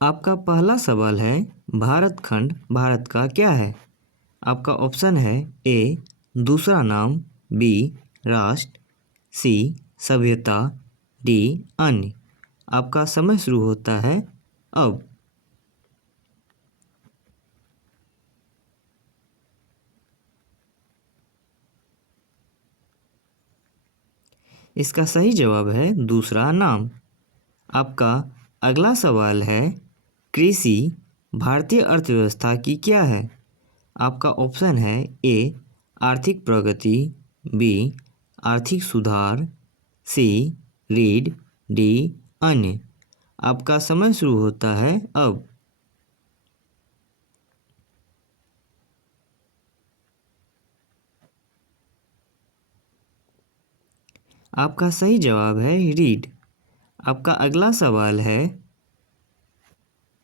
आपका पहला सवाल है, भारत खंड भारत का क्या है? आपका ऑप्शन है ए दूसरा नाम, बी राष्ट्र, सी सभ्यता, डी अन्य। आपका समय शुरू होता है अब। इसका सही जवाब है दूसरा नाम। आपका अगला सवाल है, कृषि भारतीय अर्थव्यवस्था की क्या है? आपका ऑप्शन है ए आर्थिक प्रगति, बी आर्थिक सुधार, सी रीढ़, डी अन्य। आपका समय शुरू होता है अब। आपका सही जवाब है रीढ़। आपका अगला सवाल है,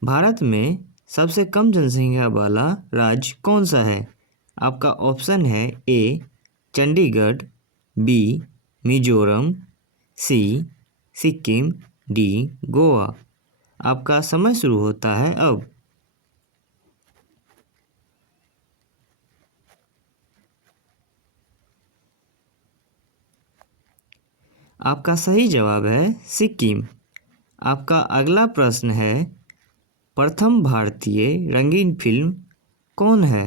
भारत में सबसे कम जनसंख्या वाला राज्य कौन सा है? आपका ऑप्शन है ए चंडीगढ़, बी मिजोरम, सी सिक्किम, डी गोवा। आपका समय शुरू होता है अब। आपका सही जवाब है सिक्किम। आपका अगला प्रश्न है, प्रथम भारतीय रंगीन फिल्म कौन है?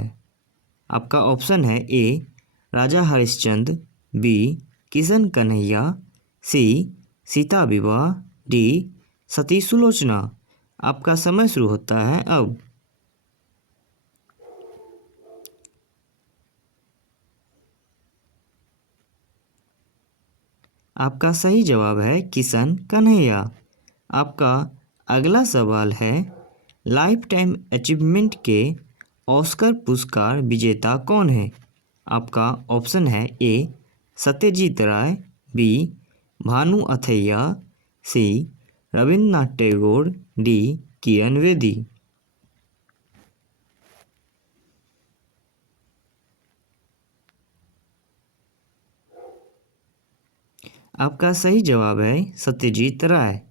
आपका ऑप्शन है ए राजा हरिश्चंद्र, बी किशन कन्हैया, सी सीता विवाह, डी सती सुलोचना। आपका समय शुरू होता है अब। आपका सही जवाब है किशन कन्हैया। आपका अगला सवाल है, लाइफ टाइम अचीवमेंट के ऑस्कर पुरस्कार विजेता कौन है? आपका ऑप्शन है ए सत्यजीत राय, बी भानु अथैया, सी रविन्द्रनाथ टैगोर, डी किरण बेदी। आपका सही जवाब है सत्यजीत राय।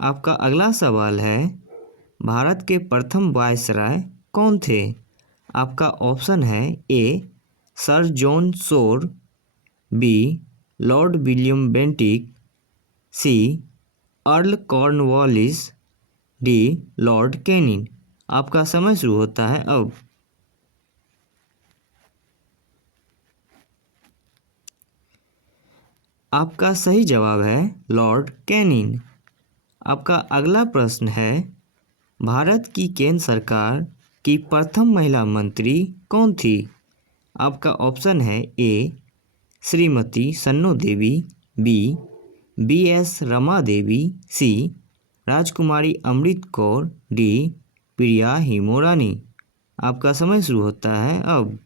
आपका अगला सवाल है, भारत के प्रथम वायसराय कौन थे? आपका ऑप्शन है A sir John Shore, B Lord William Bentinck, C Earl Cornwallis, D Lord Canning. आपका समय शुरू होता है अब। आपका सही जवाब है लॉर्ड कैनिंग। आपका अगला प्रश्न है, भारत की केंद्र सरकार की प्रथम महिला मंत्री कौन थी? आपका ऑप्शन है ए श्रीमती सन्नो देवी, बी एस रमा देवी, सी राजकुमारी अमृत कौर, डी प्रिया हिमोरानी। आपका समय शुरू होता है अब।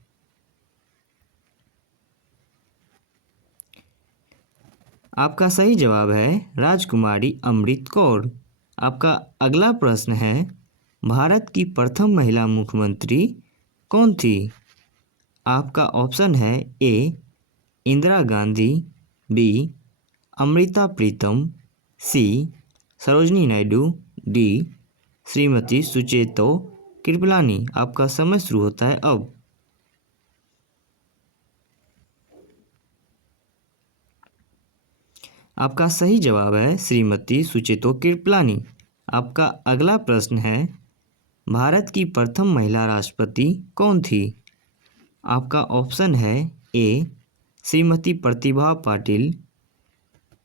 आपका सही जवाब है राजकुमारी अमृत कौर। आपका अगला प्रश्न है, भारत की प्रथम महिला मुख्यमंत्री कौन थी? आपका ऑप्शन है ए इंदिरा गांधी, बी अमृता प्रीतम, सी सरोजनी नायडू, डी श्रीमती सुचेतो कृपलानी। आपका समय शुरू होता है अब। आपका सही जवाब है श्रीमती सुचेतो कृपलानी। आपका अगला प्रश्न है, भारत की प्रथम महिला राष्ट्रपति कौन थी? आपका ऑप्शन है ए श्रीमती प्रतिभा पाटिल,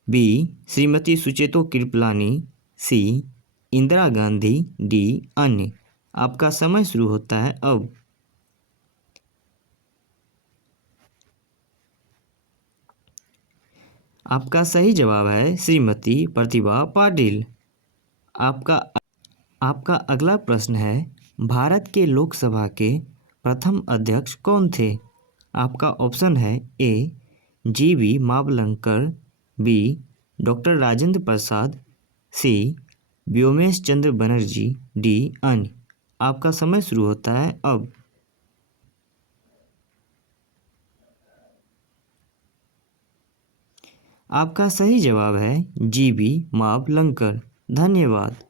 बी श्रीमती सुचेतो कृपलानी, सी इंदिरा गांधी, डी अन्य। आपका समय शुरू होता है अब। आपका सही जवाब है श्रीमती प्रतिभा पाटिल। आपका अगला प्रश्न है, भारत के लोकसभा के प्रथम अध्यक्ष कौन थे? आपका ऑप्शन है A GV. Mavalankar, B doctor Rajendra Prasad, C Womesh Chandra Bonnerjee, D अन्य। आपका समय शुरू होता है अब। आपका सही जवाब है जी.वी. मावलंकर। धन्यवाद।